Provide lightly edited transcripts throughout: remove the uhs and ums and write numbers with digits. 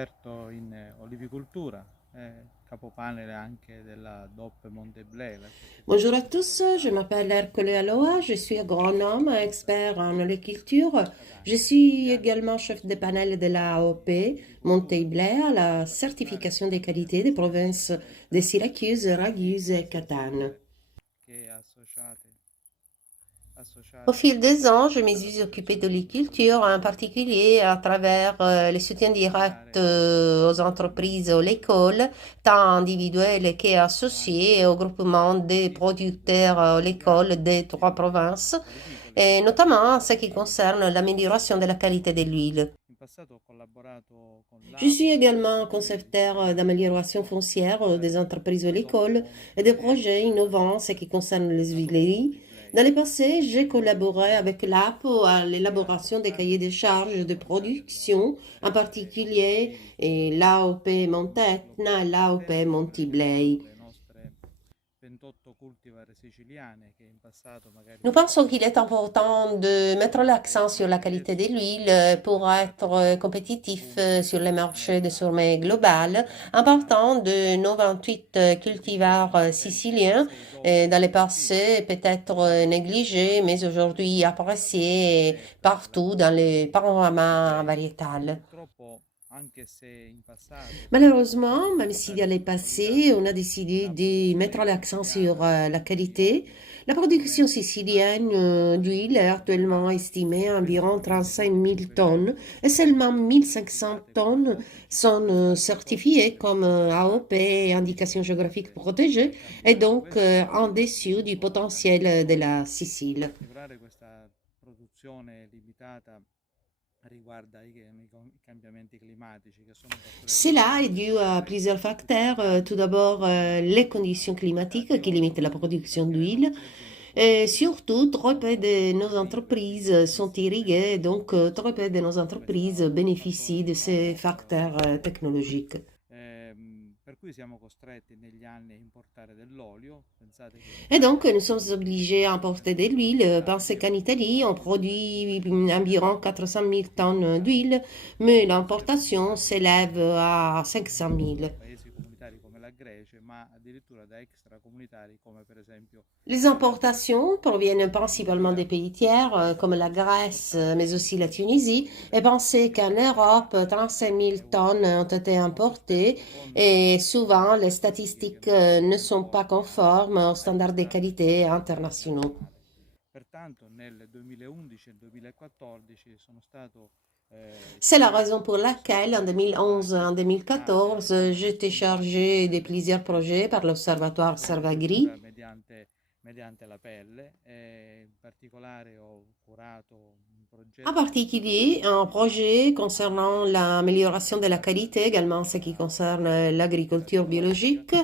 esperto in olivicoltura, capopanele anche della DOP Monteblè, la Bonjour à certificazione di tous, je qualità m'appelle Ercole Aloha, je suis agronome, expert en oliculture. Je Catania. Negli suis anni également chef de panel de la in AOP olivicoltura, Monte-Blair, la in particolare certification nella des linea qualités des Sicilia provinces de Beretta, Syracuse, Raguse et queste Catane. colture che Au associate fil des ans, je me alla suis occupée de produzione di l'agriculture, en olivi particulier à travers le in soutiens directs particolare aux entreprises, aux écoles, tant individuelles qu'associées au groupement des producteurs à l'école des trois provinces, olivicole et sia notamment en ce qui agricole che concerne l'amélioration de la qualité de l'huile. in passato ho collaborato con Je suis l'APO également sui concepteur d'amélioration foncière des entreprises della DOP agricoles et de Monte projets innovants en ce qui concerne les la DOP huileries. Monteblei. Dans le passé, j'ai collaboré Quindi avec l'APO à sia l'élaboration des cahiers accordate de charges de sia accordate production, en degli particulier incentivi l'AOP globali Montetna et l'AOP per Montiblei. le nostre 28 cultivar siciliane che in passato magari Nous sono pensons qu'il state est important de mettre l'accent sur sottoutilizzate la e qualité de adesso l'huile vengono pour être valorizzate compétitif appunto sur les marchés de nella sommet global, en commerciale. partant de nos 28 Esiste cultivars sempre siciliens, 6 DOP dans le Sicilia, passé peut-être négligés, quindi mais aujourd'hui la DOP appréciés Beretta e la partout dans DOP le panorama Monteblei. variétal. Purtroppo, anche se in passato Malheureusement, même si sono dans le state passé, consolidate on a décidé la de produzione mettre l'accent sur siciliana la di qualité, olio, la production attualmente sicilienne d'huile est il actuellement estimée à environ presidente 35 dell'Unione 000 tonnes Superiore et seulement delle 1500 Olivicolture tonnes sont certificate certifiées comme AOP, indication géographique protégée, del et campione. donc Questo en è dessous du dovuto anche un potentiel de po', la Sicile. in particolare questa produzione limitata riguarda i cambiamenti climatici che sono un fattore di Cela est dû à incertezza plusieurs facteurs. Tout d'abord, les conditions climatiques di qui limitent la olio, production perché le d'huile. nostre aziende Et producono surtout, trop peu de nos olive entreprises sont intensivamente, irriguées, donc trop peu de nos entreprises questo fattore bénéficient de ces diciamo facteurs limita. technologiques. Per cui siamo costretti negli anni a importare dell'olio. Pensate che in Et donc, Italia nous sommes obligés à importer de l'huile parce qu'en Italie, on produit environ 400 000 tonnes d'huile, mais l'importation s'élève à 500 000. paesi comunitari come la Grecia, ma addirittura da extracomunitari come per esempio Les la Turchia. importations proviennent Quindi principalement des pays tiers, comme la Grèce, mais importante aussi la Tunisie. Et pensez qu'en che Europe, 35 000 è tonnes utile. ont été Molto importées spesso con et souvent les incentivi che statistiques non ne sono sont pas conformi conformes aux ai standards de standard qualité internationaux. internazionali. Pertanto nel 2011 e 2014 sono stato C'est la raison chiamato pour presso laquelle en l'Università 2011 et en Nazionale 2014, j'étais fondata chargée de per plusieurs projets par l'Observatoire l'olivicoltura Servagri. mediante la pelle e in particolare ho curato un En progetto di particulier, miglioramento un projet della concernant l'amélioration de la qualité, également en ce qui concerne l'agriculture ecologica biologique.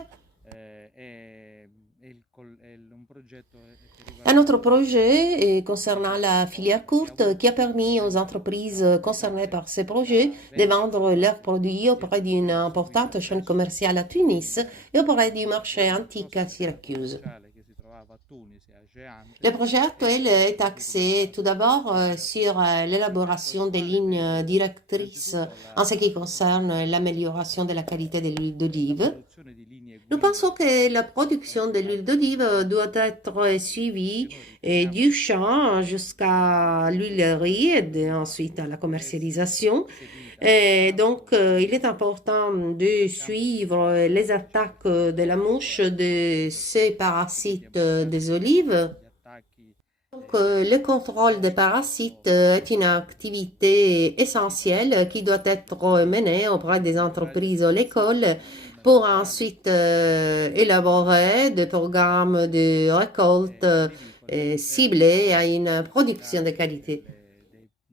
un progetto che Un autre riguardava projet le concernant la filière piantagioni di courte qui a abusi permis aux entreprises diciamo concernées legate par ces projets alla de vendita vendre leurs di produits auprès d'une piantagioni importante chaîne presso commerciale à Tunis et auprès du marché il antique à nostro centro Syracuse. commerciale che si trovava a Tunisi, a Le Geante, projet e actuel il est Centro axé Commerciale tout d'abord sur Sicilia, l'élaboration des quale lignes vede directrices innanzitutto en ce qui la concerne produzione l'amélioration de la qualité de l'huile la d'olive. produzione di linee Nous pensons guida que la production de l'huile caratterizzate d'olive dal doit être che suivie noi riteniamo du champ jusqu'à l'huilerie et ensuite à la deve essere commercialisation. seguita Et donc, tanto il est important de nel campo suivre les fitosanitario, attaques de la mouche dove de ces quindi parasites abbiamo dato des esempi olives. degli attacchi Donc, le contrôle des parasites soprattutto est une activité essentielle qui doit être menée auprès des entreprises ou l'école pour commerciali ensuite élaborer des programmes de récolte olivicole per ciblés à une production de realizzare qualité.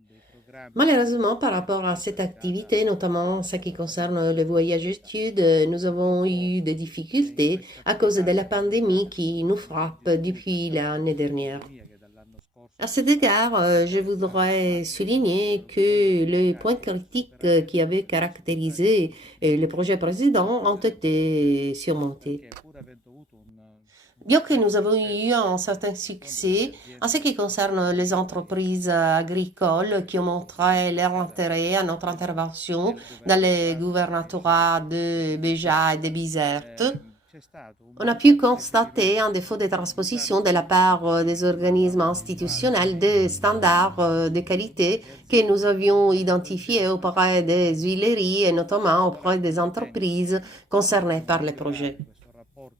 dei programmi Malheureusement, par rapport à cette activité, notamment en ce qui concerne le voyage études, nous avons purtroppo eu des in difficultés questa à cause de la campagna pandémie qui nous si è frappe depuis discussa l'année della dernière. pandemia che dall'anno À scorso cet égard, je sta voudrais souligner colpendo settori que les collegati points al critiques qui superamento avaient delle possibilità di caractérisé produzione le projet précédent ont été surmontés. perché pur avendo avuto un Bien que nous avons eu un certain succès en ce qui concerne les entreprises agricoles qui ont montré leur intérêt à notre intervention dans les gouvernorats de Béja et de Bizerte, c'è stato un on a pu vantaggio constater un défaut de transposition de la part des organismes institutionnels des standards de qualité que nous avions identifiés auprès des huileries et notamment auprès des entreprises concernées par le projet. questo rapporto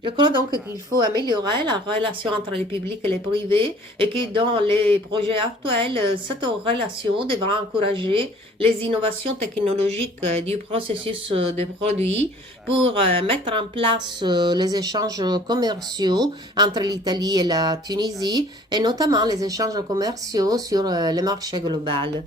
Je crois donc qu'il pubblico-privato faut améliorer la relation entre les publics et les privés et que dans les projets actuels, cette relation devra encourager les innovations technologiques du processus de produit pour mettre en place les échanges commerciaux entre l'Italie et la Tunisie et notamment les échanges commerciaux sur le marché global.